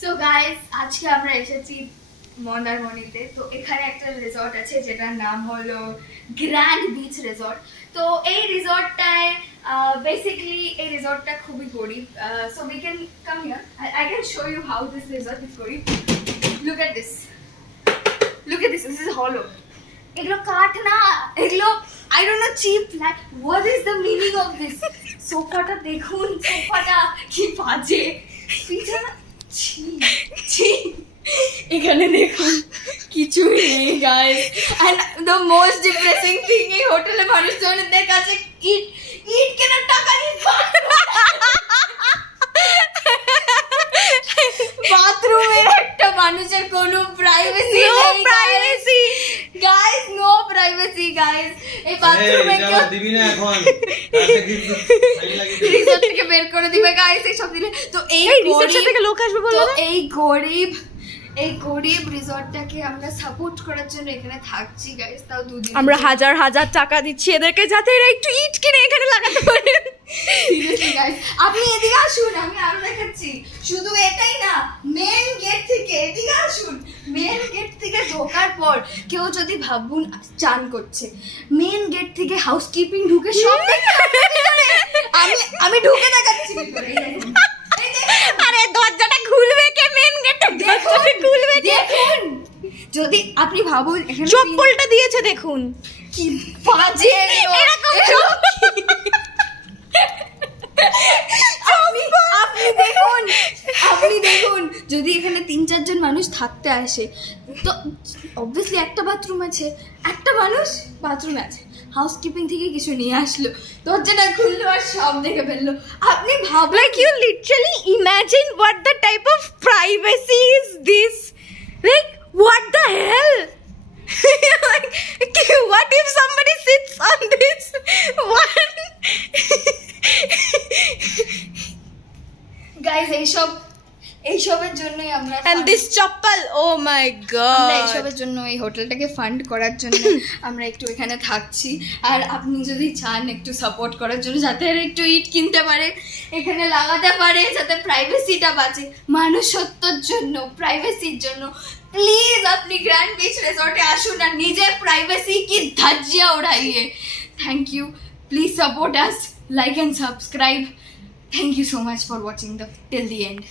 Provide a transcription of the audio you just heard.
So guys আজকে আমরা এসেছি মন্দারমণিতে। তো এখানে একটা রিসর্ট আছে যেটার নাম হলো গ্র্যান্ড বিচ রিসর্ট। তো এই রিসর্টটায় বেসিক্যালি এই রিসর্টটা খুবই গরিব। So we can come here, I can show you how this resort is গরিব। Look at this, this is হলো। এগুলো কাঠ না, এগুলো I don't know cheap like what is the meaning of this? সোফাটা দেখুন, সোফাটা কি বাজে, পিছনে ছি ছি, এখানে দেখুন কিছুই নেই guys. and the most depressing thing এই হোটেলে মানুষজনদের কাছে ইট কেনার টাকা নেই। বাথরুমের একটা মানুষের কোনো প্রাইভেসি নেই গাইস, নো প্রাইভেসি গাইস। এই বাথরুমে কেউ দিবি না এখন, রিসর্ট থেকে বের করে দিবে গাইস এই সব দিলে। তো এই রিসর্ট থেকে লোক আসবে বলো, তো এই গরিব রিসর্টটাকে আমরা সাপোর্ট করার জন্য এখানে থাকছি গাইস। তাও দুদিন আমরা হাজার হাজার টাকা দিচ্ছি এদেরকে যাতে এরা একটু ইট কিনে এখানে লাগাতে পারে। সিরিয়াসলি গাইস, আপনি এদিকে আসুন, আমি আরো দেখাচ্ছি। শুধু এটাই না, মেন গেট থেকে এদিকে আসুন। মেন গেট থেকে ঢোকার পর কেউ যদি ভাবুন চান করছে, মেন গেট থেকে হাউসকিপিং ঢুকে সব আমি ঢুকে দেখাচ্ছি। আরে দরজাটা খুলবে কে? মেন গেটটা দরজাটা খুলবে কে? দেখুন, যদি আপনি ভাবুন এখানে চপ্পলটা দিয়েছে দেখুন কি বাজে এরকম আপনি দেখুন যদি এখানে 3-4 জন মানুষ থাকতে আসে, তো অবভিয়াসলি একটা বাথরুম আছে, একটা মানুষ বাথরুমে আছে, হাউসকিপিং থেকে কিছু নিয়ে আসলো, দরজাটা খুললো আর সব দেখে ফেললো। আপনি ভাবুন, like you literally imagine what the type of privacy is this, like what the hell. Like, what if somebody sits on this one? Guys এইসবের জন্যই আমরা, and this chappal, oh my god, আমরা এইসবের জন্য এই হোটেলটাকে ফান্ড করার জন্য আমরা একটু এখানে থাকছি। আর আপনি যদি চান একটু সাপোর্ট করার জন্য যাতে একটু ইট কিনতে পারে, এখানে লাগাতে পারে, যাতে প্রাইভেসিটা বাঁচে, মানুষত্বর জন্য, প্রাইভেসির জন্য, প্লিজ আপনি গ্র্যান্ড বিচ রিসর্টে আসুন আর নিজের প্রাইভেসি কি ধাজ্জিয়া উড়াইয়ে। Thank you, please support us, like and subscribe. Thank you so much for watching till the end.